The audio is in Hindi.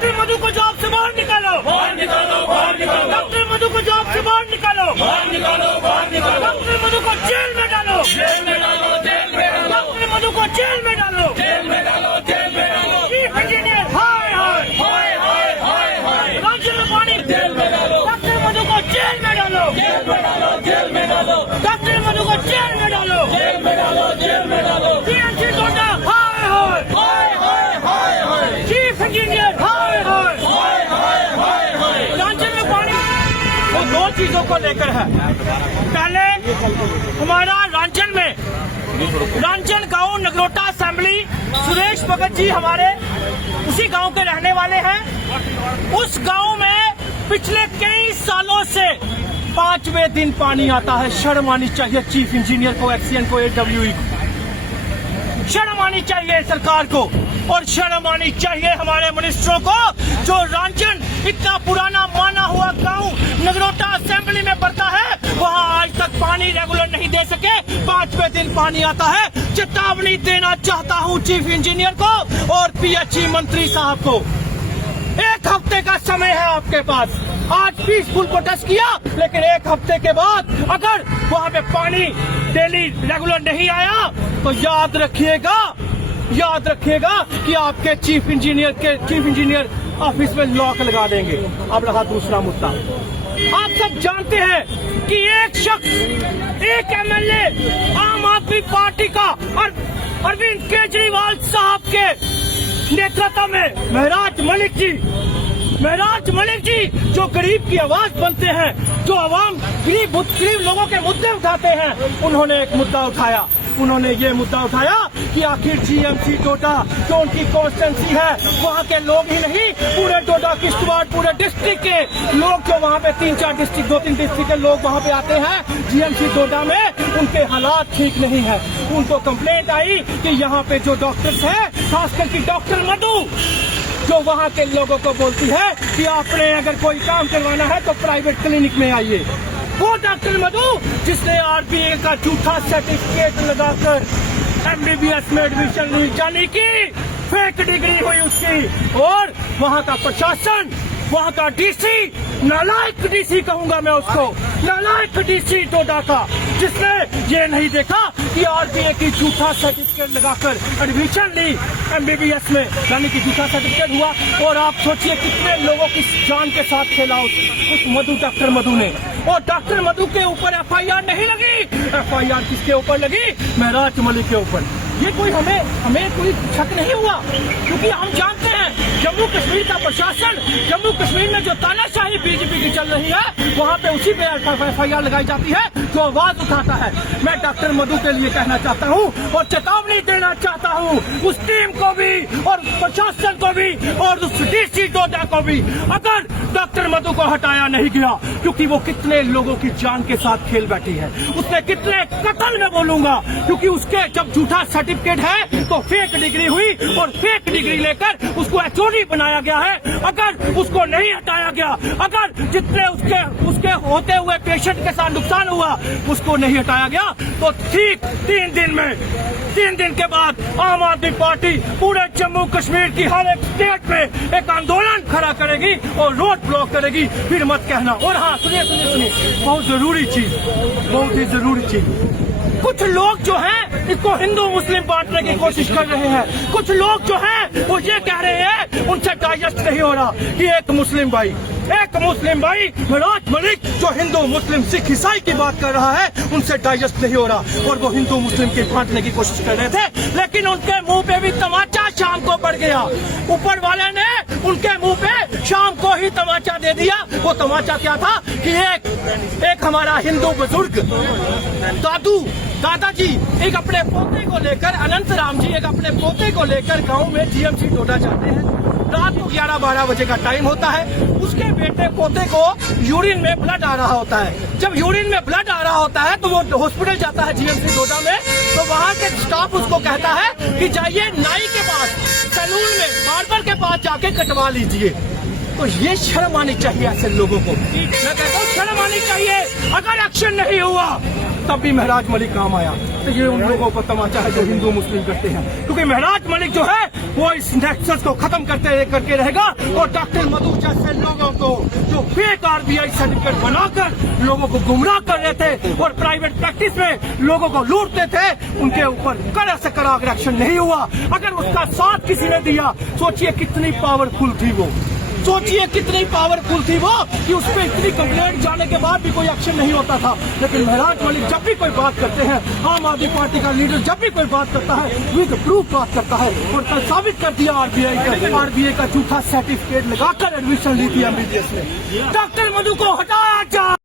डॉक्टर मधु को जॉब से बाहर निकालो, बाहर निकालो, बाहर निकालो, डॉक्टर मधु को जॉब से बाहर निकालो, बाहर निकालो, बाहर निकालो, डॉक्टर मधु को जेल में डालो, जेल में डालो, जेल में डालो, डॉक्टर मधु को जेल में डालो, जेल में डालो, जेल में डालो, चीफ इंजीनियर हाय हाय हाय हाय हाय हाय, राज्य में पानी, जेल में डालो, डॉक्टर मधु को जेल में डालो, जेल में डालो, जेल में डालो, डॉक्टर मधु को जेल में डालो, जेल में डालो, जेल में डालो, टीएमसी कोटा हाय हाय हाय हाय हाय हाय, चीफ इंजीनियर हाय हाय हाय हाय हाय हाय। रांचल में पानी। वो दो चीजों को लेकर है। पहले हमारा रांचल में रांचल गांव नगरोटा असेंबली सुरेश भगत जी हमारे उसी गांव के रहने वाले हैं। उस गांव में पिछले कई सालों से 5वें दिन पानी आता है। शर्म आनी चाहिए चीफ इंजीनियर को, एक्सीएन को, AWE को। शर्म आनी चाहिए सरकार को और शर्म आनी चाहिए हमारे मिनिस्टरों को, जो रांचल इतना पुराना माना हुआ गांव नगरोटा असेंबली में पड़ता है, वहां आज तक पानी रेगुलर नहीं दे सके। 5वें दिन पानी आता है। चेतावनी देना चाहता हूं चीफ इंजीनियर को और PHE मंत्री साहब को। 1 हफ्ते का समय है आपके पास। आज पीसफुल प्रोटेस्ट किया, लेकिन 1 हफ्ते के बाद अगर वहां पे पानी डेली रेगुलर नहीं आया तो याद रखिएगा कि आपके चीफ इंजीनियर ऑफिस में लॉक लगा देंगे। अब रहा दूसरा मुद्दा। आप सब जानते हैं कि एक शख्स, एक MLA आम आदमी पार्टी का अरविंद केजरीवाल साहब के नेतृत्व में महराज मलिक जी जो गरीब की आवाज बनते हैं, जो आवाम गरीब लोगों के मुद्दे उठाते हैं, उन्होंने एक मुद्दा उठाया। उन्होंने ये मुद्दा उठाया कि आखिर GMC डोडा जो उनकी कॉन्स्टिट्यूंसी है, वहाँ के लोग ही नहीं, पूरे डोडा किश्तवाड़ पूरे डिस्ट्रिक्ट के लोग जो वहाँ पे 2-3 डिस्ट्रिक्ट के लोग वहाँ पे आते हैं GMC डोडा में, उनके हालात ठीक नहीं है। उनको कंप्लेंट आई कि यहाँ पे जो डॉक्टर्स हैं, खासकर की डॉक्टर मधु, जो वहाँ के लोगों को बोलती है कि आपने अगर कोई काम करवाना है तो प्राइवेट क्लिनिक में आइए। वो डॉक्टर मधु जिसने RBA का झूठा सर्टिफिकेट लगाकर MBBS में एडमिशन ली, यानी कि फेक डिग्री हुई उसकी। और वहाँ का प्रशासन, वहाँ का DC, नालायक DC कहूंगा मैं उसको, नालायक DC डोडा का, जिसने ये नहीं देखा कि RBA की झूठा सर्टिफिकेट लगाकर एडमिशन ली MBBS में, यानी कि झूठा सर्टिफिकेट हुआ। और आप सोचिए कितने लोगों की जान के साथ खेला उस डॉक्टर मधु ने। और डॉक्टर मधु के ऊपर FIR नहीं लगी। FIR किसके ऊपर लगी? महराज मलिक के ऊपर। ये कोई हमें कोई शक नहीं हुआ, क्योंकि हम जानते हैं जम्मू कश्मीर का प्रशासन, जम्मू कश्मीर में जो तानाशाही BJP की चल रही है, वहाँ पे उसी पे FIR लगाई जाती है जो आवाज उठाता है। मैं डॉक्टर मधु के लिए कहना चाहता हूँ और चेतावनी देना चाहता हूँ उस टीम को भी और प्रशासन को भी और उस DC डोडा को भी, अगर डॉक्टर मधु को हटाया नहीं गया, क्योंकि वो कितने लोगों की जान के साथ खेल बैठी है, उसने कितने कत्ल में बोलूंगा, क्योंकि उसके जब झूठा सर्टिफिकेट है तो फेक डिग्री हुई और फेक डिग्री लेकर उसको HOD बनाया गया है। अगर उसको नहीं हटाया गया, अगर जितने उसके होते हुए पेशेंट के साथ नुकसान हुआ उसको नहीं हटाया गया, तो ठीक 3 दिन के बाद आम आदमी पार्टी पूरे जम्मू कश्मीर की हर एक स्टेट में एक आंदोलन खड़ा करेगी और रोड ब्लॉक करेगी। फिर मत कहना। और हाँ, सुनिए, बहुत ही जरूरी चीज, कुछ लोग जो हैं इसको हिंदू मुस्लिम बांटने की कोशिश कर रहे हैं। कुछ लोग जो हैं वो ये कह रहे हैं उनसे डाइजेस्ट नहीं हो रहा कि एक मुस्लिम भाई महराज मलिक जो हिंदू मुस्लिम सिख ईसाई की बात कर रहा है, उनसे डाइजेस्ट नहीं हो रहा। और वो हिंदू मुस्लिम की बांटने की कोशिश कर रहे थे, लेकिन उनके मुंह पे भी तमाचा शाम को पड़ गया। ऊपर वाले ने उनके मुंह पे शाम को ही तमाचा दे दिया। वो तमाचा क्या था कि एक हमारा हिंदू बुजुर्ग दादाजी एक अपने पोते को लेकर, अनंत राम जी एक अपने पोते को लेकर गांव में GMC डोडा जाते हैं। रात को 11-12 बजे का टाइम होता है। उसके बेटे पोते को यूरिन में ब्लड आ रहा होता है। जब यूरिन में ब्लड आ रहा होता है तो वो हॉस्पिटल जाता है GMC डोडा में। तो वहाँ के स्टाफ उसको कहता है कि जाइए नाई के पास, सैलून में, बार्बर के पास जाके कटवा लीजिए। तो ये शर्म आनी चाहिए ऐसे लोगों को। मैं कहता हूँ शर्म आनी चाहिए। अगर एक्शन नहीं हुआ तब भी महराज मलिक काम आया। तो ये उन लोगों को तमाचा है जो हिंदू मुस्लिम करते हैं, क्योंकि महराज मलिक जो है वो इस नेक्सस को खत्म करके रहेगा। और डॉक्टर मधु जैसे लोगों को जो फेक आरबीआई सर्टिफिकेट बनाकर लोगों को गुमराह कर रहे थे और प्राइवेट प्रैक्टिस में लोगों को लूटते थे, उनके ऊपर कड़ा से कड़ा एक्शन नहीं हुआ। अगर उसका साथ किसी ने दिया, सोचिए कितनी पावरफुल थी वो, सोचिए कितनी पावरफुल थी वो कि उस पर इतनी कंप्लेंट जाने के बाद भी कोई एक्शन नहीं होता था। लेकिन महराज मलिक जब भी कोई बात करते हैं, आम आदमी पार्टी का लीडर जब भी कोई बात करता है, विद प्रूफ बात करता है। और कल साबित कर दिया आरबीआई का झूठा सर्टिफिकेट लगाकर एडमिशन ली थी एमबीबीएस में। डॉक्टर मधु को हटाया जाए।